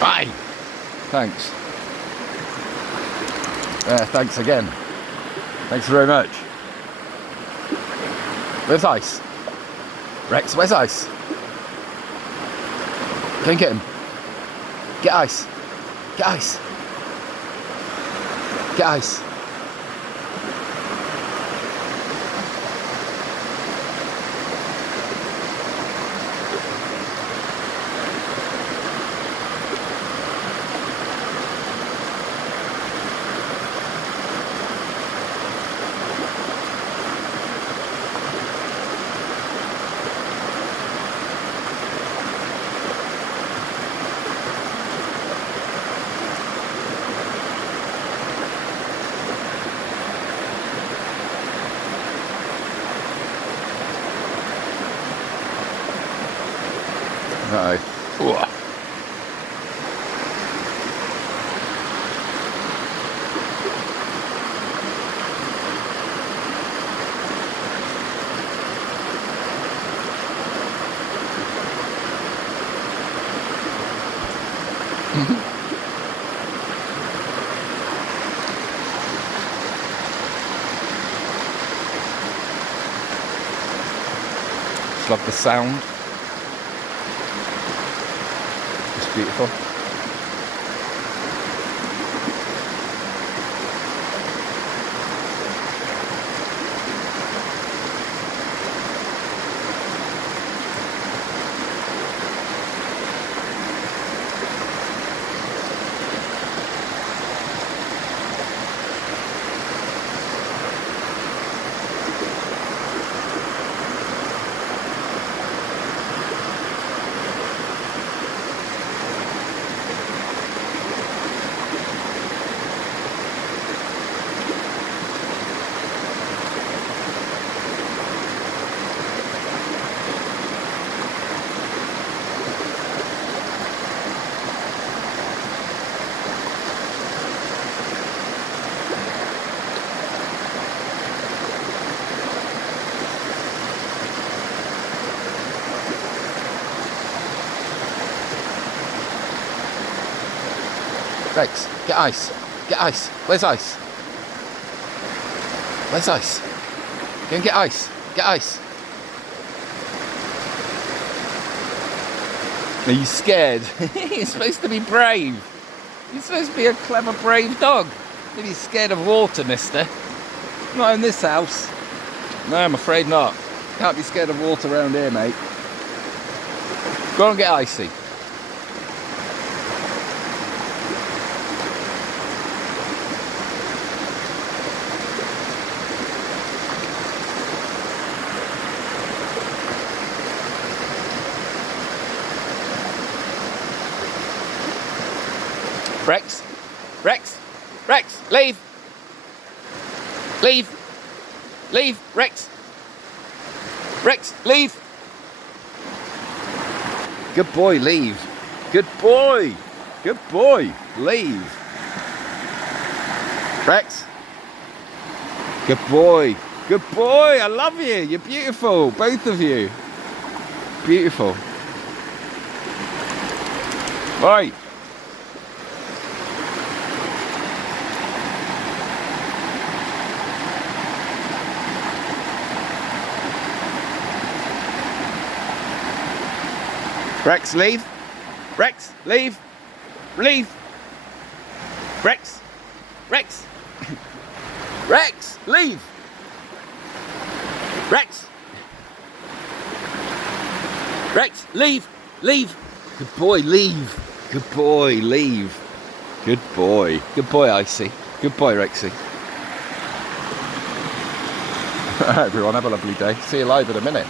Bye. Thanks. Yeah, thanks again. Thanks very much. Where's Ice? Rex, where's Ice? Go and get him. Get Ice. Get Ice. Get Ice. Uh-oh. Just love the sound. It's beautiful. Rex, get Ice. Get Ice. Where's Ice? Where's Ice? Go and get Ice. Get Ice. Are you scared? You're supposed to be brave. You're supposed to be a clever, brave dog. Maybe scared of water, mister. Not in this house. No, I'm afraid not. Can't be scared of water around here, mate. Go on and get Icy. Rex, Rex, Rex, leave, leave, leave, Rex, Rex, leave. Good boy, leave. Good boy, good boy, leave. Rex, good boy, good boy, I love you, you're beautiful, both of you. Beautiful. Right. Rex, leave. Rex, leave. Leave. Rex. Rex. Rex, leave. Rex. Rex, leave. Leave. Good boy, leave. Good boy, leave. Good boy. Good boy, Icy. Good boy, Rexy. Everyone, have a lovely day. See you live in a minute.